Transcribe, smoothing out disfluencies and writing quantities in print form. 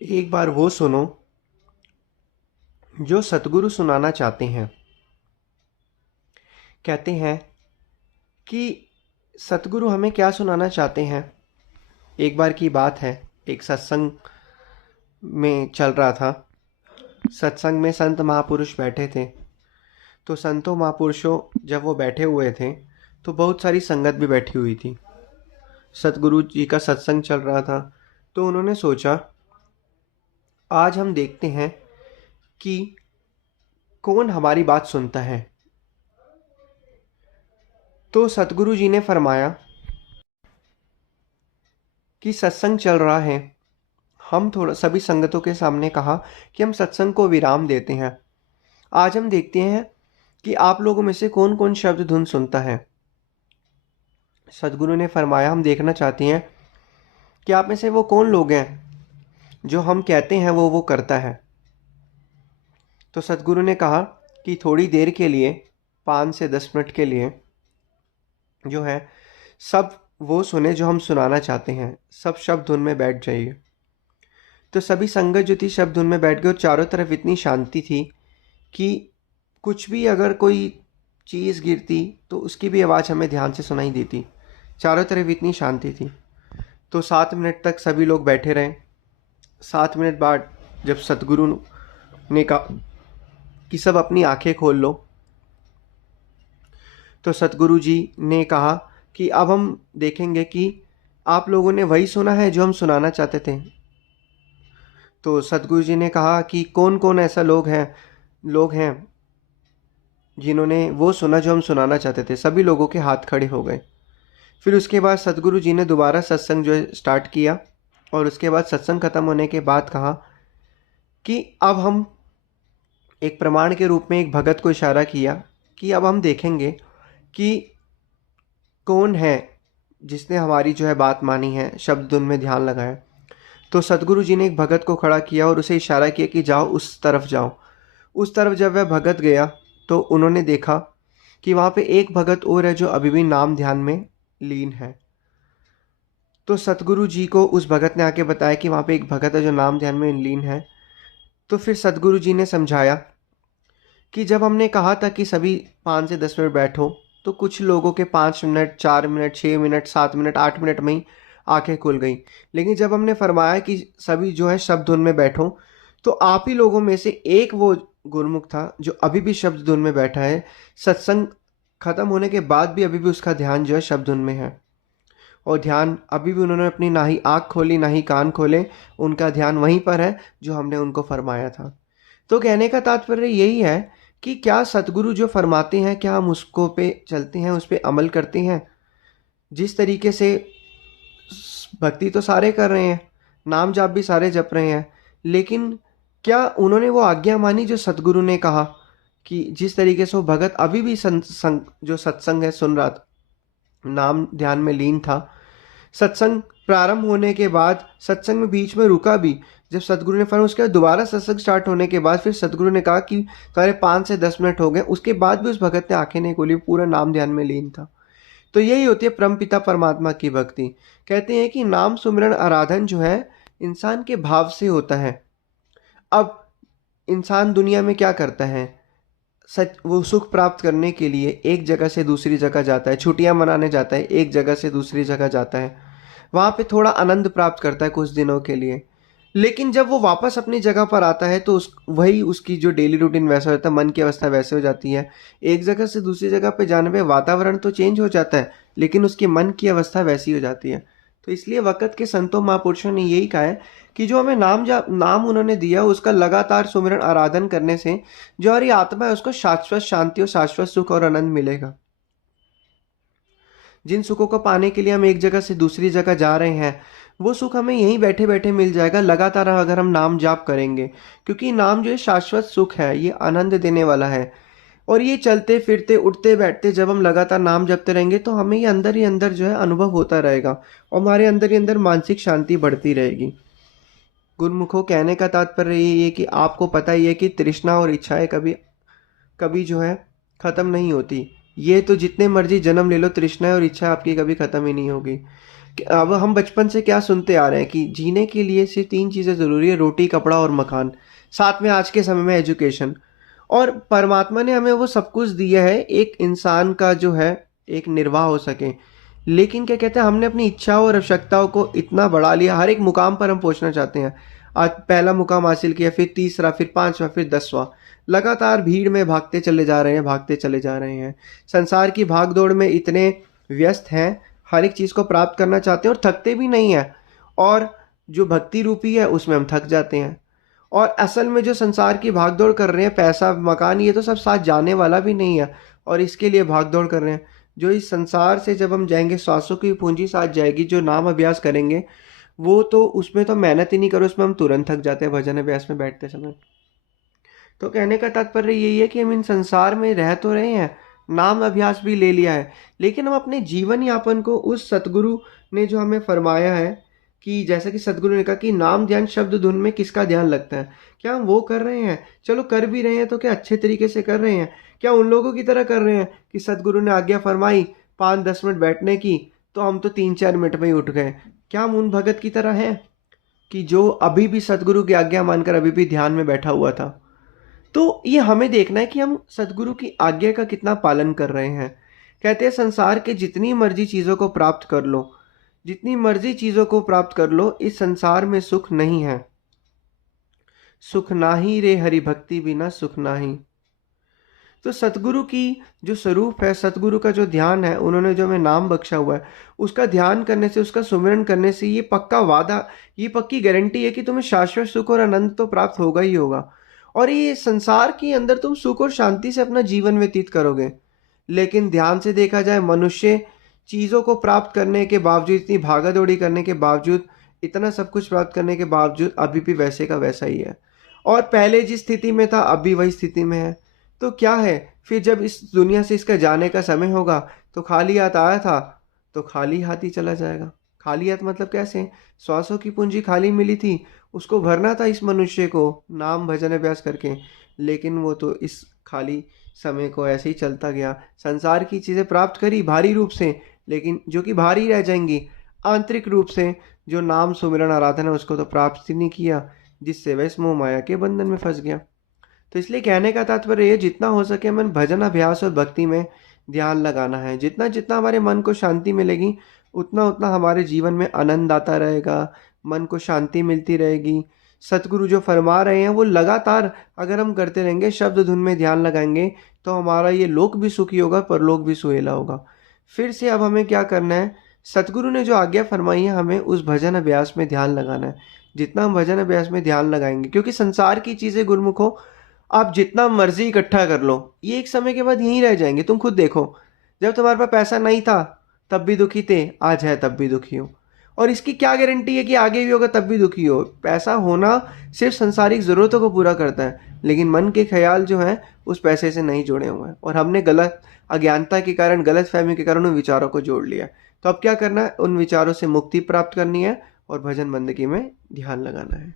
एक बार वो सुनो जो सतगुरु सुनाना चाहते हैं। कहते हैं कि सतगुरु हमें क्या सुनाना चाहते हैं। एक बार की बात है, एक सत्संग में चल रहा था। सत्संग में संत महापुरुष बैठे थे। तो संतों महापुरुषों जब वो बैठे हुए थे तो बहुत सारी संगत भी बैठी हुई थी। सतगुरु जी का सत्संग चल रहा था। तो उन्होंने सोचा आज हम देखते हैं कि कौन हमारी बात सुनता है। तो सतगुरु जी ने फरमाया कि सत्संग चल रहा है। हम थोड़ा सभी संगतों के सामने कहा कि हम सत्संग को विराम देते हैं। आज हम देखते हैं कि आप लोगों में से कौन कौन शब्द धुन सुनता है। सतगुरु ने फरमाया हम देखना चाहते हैं कि आप में से वो कौन लोग हैं जो हम कहते हैं वो करता है। तो सतगुरु ने कहा कि थोड़ी देर के लिए 5 से 10 मिनट के लिए जो है सब वो सुने जो हम सुनाना चाहते हैं। सब शब्द धुन में बैठ जाइए। तो सभी संगत जो थी शब्द धुन में बैठ गए और चारों तरफ इतनी शांति थी कि कुछ भी अगर कोई चीज़ गिरती तो उसकी भी आवाज़ हमें ध्यान से सुनाई देती। चारों तरफ इतनी शांति थी। तो 7 मिनट तक सभी लोग बैठे रहे। 7 मिनट बाद जब सतगुरु ने कहा कि सब अपनी आंखें खोल लो, तो सतगुरु जी ने कहा कि अब हम देखेंगे कि आप लोगों ने वही सुना है जो हम सुनाना चाहते थे। तो सतगुरु जी ने कहा कि कौन कौन ऐसा लोग हैं जिन्होंने वो सुना जो हम सुनाना चाहते थे। सभी लोगों के हाथ खड़े हो गए। फिर उसके बाद सतगुरु जी ने दोबारा सत्संग जो है स्टार्ट किया और उसके बाद सत्संग खत्म होने के बाद कहा कि अब हम एक प्रमाण के रूप में एक भगत को इशारा किया कि अब हम देखेंगे कि कौन है जिसने हमारी जो है बात मानी है, शब्द धुन में ध्यान लगाया। तो सतगुरु जी ने एक भगत को खड़ा किया और उसे इशारा किया कि जाओ उस तरफ जाओ। उस तरफ जब वह भगत गया तो उन्होंने देखा कि वहाँ पे एक भगत और है जो अभी भी नाम ध्यान में लीन है। तो सतगुरु जी को उस भगत ने आके बताया कि वहाँ पे एक भगत है जो नाम ध्यान में लीन है। तो फिर सतगुरु जी ने समझाया कि जब हमने कहा था कि सभी 5 से 10 मिनट बैठो तो कुछ लोगों के 5 minute, 4 minute, 6 minute, 7 minute, 8 minute में ही आंखें खुल गई। लेकिन जब हमने फरमाया कि सभी जो है शब्द धुन में बैठो तो आप ही लोगों में से एक वो गुरमुख था जो अभी भी शब्द धुन में बैठा है। सत्संग खत्म होने के बाद भी अभी भी उसका ध्यान जो है शब्द धुन में है और ध्यान अभी भी उन्होंने अपनी ना ही आँख खोली ना ही कान खोले। उनका ध्यान वहीं पर है जो हमने उनको फरमाया था। तो कहने का तात्पर्य यही है कि क्या सतगुरु जो फरमाते हैं क्या हम उसको पे चलते हैं, उस पे अमल करते हैं। जिस तरीके से भक्ति तो सारे कर रहे हैं, नाम जाप भी सारे जप रहे हैं, लेकिन क्या उन्होंने वो आज्ञा मानी जो सतगुरु ने कहा कि जिस तरीके से वो भगत अभी भी जो सत्संग है सुन रहा था, नाम ध्यान में लीन था। सत्संग प्रारंभ होने के बाद सत्संग में बीच में रुका भी। जब सतगुरु ने फरमाया उसके बाद दोबारा सत्संग स्टार्ट होने के बाद फिर सतगुरु ने कहा कि सारे 5 से 10 मिनट हो गए, उसके बाद भी उस भगत ने आंखें नहीं खोली, पूरा नाम ध्यान में लीन था। तो यही होती है परमपिता परमात्मा की भक्ति। कहते हैं कि नाम सुमिरन आराधन जो है इंसान के भाव से होता है। अब इंसान दुनिया में क्या करता है, सच वो सुख प्राप्त करने के लिए एक जगह से दूसरी जगह जाता है, छुट्टियां मनाने जाता है, एक जगह से दूसरी जगह जाता है, वहाँ पे थोड़ा आनंद प्राप्त करता है कुछ दिनों के लिए। लेकिन जब वो वापस अपनी जगह पर आता है तो वही उसकी जो डेली रूटीन वैसा होता है, मन की अवस्था वैसे हो जाती है। एक जगह से दूसरी जगह पे जाने पे वातावरण तो चेंज हो जाता है लेकिन उसके मन की अवस्था वैसी हो जाती है। तो इसलिए वक़्त के संतों महापुरुषों ने यही कहा है कि जो हमें नाम उन्होंने दिया उसका लगातार सुमिरन आराधन करने से जो हमारी आत्मा है उसको शाश्वत शांति और शाश्वत सुख और आनंद मिलेगा। जिन सुखों को पाने के लिए हम एक जगह से दूसरी जगह जा रहे हैं वो सुख हमें यहीं बैठे बैठे मिल जाएगा लगातार अगर हम नाम जाप करेंगे। क्योंकि नाम जो है शाश्वत सुख है, ये आनंद देने वाला है। और ये चलते फिरते उठते बैठते जब हम लगातार नाम जपते रहेंगे तो हमें ये अंदर ही अंदर जो है अनुभव होता रहेगा और हमारे अंदर ही अंदर मानसिक शांति बढ़ती रहेगी। गुरुमुखों, कहने का तात्पर्य यही है कि आपको पता ही है कि तृष्णा और इच्छाएं कभी कभी जो है ख़त्म नहीं होती। ये तो जितने मर्जी जन्म ले लो तृष्णा और इच्छा आपकी कभी ख़त्म ही नहीं होगी। अब हम बचपन से क्या सुनते आ रहे हैं कि जीने के लिए सिर्फ 3 चीज़ें ज़रूरी है, रोटी, कपड़ा और मकान। साथ में आज के समय में एजुकेशन। और परमात्मा ने हमें वो सब कुछ दिया है एक इंसान का जो है एक निर्वाह हो सके। लेकिन क्या कहते हैं, हमने अपनी इच्छाओं और आवश्यकताओं को इतना बढ़ा लिया, हर एक मुकाम पर हम पहुंचना चाहते हैं। आज पहला मुकाम हासिल किया, फिर तीसरा, फिर पांचवा, फिर 10वां। लगातार भीड़ में भागते चले जा रहे हैं, भागते चले जा रहे हैं। संसार की भागदौड़ में इतने व्यस्त हैं, हर एक चीज़ को प्राप्त करना चाहते हैं और थकते भी नहीं हैं। और जो भक्ति रूपी है उसमें हम थक जाते हैं। और असल में जो संसार की भागदौड़ कर रहे हैं, पैसा, मकान, ये तो सब साथ जाने वाला भी नहीं है, और इसके लिए भागदौड़ कर रहे हैं। जो इस संसार से जब हम जाएंगे, श्वासों की पूंजी साथ जाएगी। जो नाम अभ्यास करेंगे वो तो उसमें तो मेहनत ही नहीं करो, उसमें हम तुरंत थक जाते हैं भजन अभ्यास में बैठते समय। तो कहने का तात्पर्य यही है कि हम इन संसार में रह तो रहे हैं, नाम अभ्यास भी ले लिया है, लेकिन हम अपने जीवन यापन को उस सतगुरु ने जो हमें फरमाया है कि जैसा कि सतगुरु ने कहा कि नाम ध्यान शब्द धुन में किसका ध्यान लगता है, क्या हम वो कर रहे हैं? चलो कर भी रहे हैं तो क्या अच्छे तरीके से कर रहे हैं? क्या उन लोगों की तरह कर रहे हैं कि सतगुरु ने आज्ञा फरमाई 5-10 मिनट बैठने की तो हम तो 3-4 मिनट में ही उठ गए? क्या हम उन भगत की तरह हैं कि जो अभी भी सतगुरु की आज्ञा मानकर अभी भी ध्यान में बैठा हुआ था? तो ये हमें देखना है कि हम सदगुरु की आज्ञा का कितना पालन कर रहे हैं। कहते हैं संसार के जितनी मर्जी चीज़ों को प्राप्त कर लो, जितनी मर्जी चीज़ों को प्राप्त कर लो, इस संसार में सुख नहीं है। सुख नाही रे हरि भक्ति बिना सुख नाही। तो सतगुरु की जो स्वरूप है, सतगुरु का जो ध्यान है, उन्होंने जो हमें नाम बख्शा हुआ है, उसका ध्यान करने से, उसका सुमिरन करने से ये पक्का वादा, ये पक्की गारंटी है कि तुम्हें शाश्वत सुख और आनंद तो प्राप्त होगा ही होगा। और ये संसार के अंदर तुम सुख और शांति से अपना जीवन व्यतीत करोगे। लेकिन ध्यान से देखा जाए, मनुष्य चीज़ों को प्राप्त करने के बावजूद, इतनी भागा दौड़ी करने के बावजूद, इतना सब कुछ प्राप्त करने के बावजूद अभी भी वैसे का वैसा ही है। और पहले जिस स्थिति में था अभी वही स्थिति में है। तो क्या है, फिर जब इस दुनिया से इसका जाने का समय होगा तो खाली हाथ आया था तो खाली हाथ ही चला जाएगा। खाली हाथ मतलब कैसे? श्वासों की पूंजी खाली मिली थी, उसको भरना था इस मनुष्य को नाम भजन अभ्यास करके, लेकिन वो तो इस खाली समय को ऐसे ही चलता गया। संसार की चीज़ें प्राप्त करी भारी रूप से, लेकिन जो कि भारी रह जाएंगी। आंतरिक रूप से जो नाम सुमिरन आराधना उसको तो प्राप्त ही नहीं किया, जिससे वह इस मोह माया के बंधन में फंस गया। तो इसलिए कहने का तात्पर्य ये, जितना हो सके मन भजन अभ्यास और भक्ति में ध्यान लगाना है। जितना जितना हमारे मन को शांति मिलेगी, उतना उतना हमारे जीवन में आनंद आता रहेगा, मन को शांति मिलती रहेगी। सतगुरु जो फरमा रहे हैं वो लगातार अगर हम करते रहेंगे, शब्द धुन में ध्यान लगाएंगे, तो हमारा ये लोक भी सुखी होगा, परलोक भी सुहेला होगा। फिर से अब हमें क्या करना है, सतगुरु ने जो आज्ञा फरमाई है, हमें उस भजन अभ्यास में ध्यान लगाना है। जितना हम भजन अभ्यास में ध्यान लगाएंगे, क्योंकि संसार की चीज़ें गुरुमुखो आप जितना मर्जी इकट्ठा कर लो, ये एक समय के बाद यहीं रह जाएंगे। तुम खुद देखो, जब तुम्हारे पास पैसा नहीं था तब भी दुखी थे, आज है तब भी दुखी हो। और इसकी क्या गारंटी है कि आगे भी होगा तब भी दुखी हो? पैसा होना सिर्फ संसारिक ज़रूरतों को पूरा करता है, लेकिन मन के ख्याल जो हैं उस पैसे से नहीं जुड़े हुए हैं, और हमने गलत अज्ञानता के कारण, गलत फहमी के कारण उन विचारों को जोड़ लिया। तो अब क्या करना है, उन विचारों से मुक्ति प्राप्त करनी है और भजन बंदगी में ध्यान लगाना है।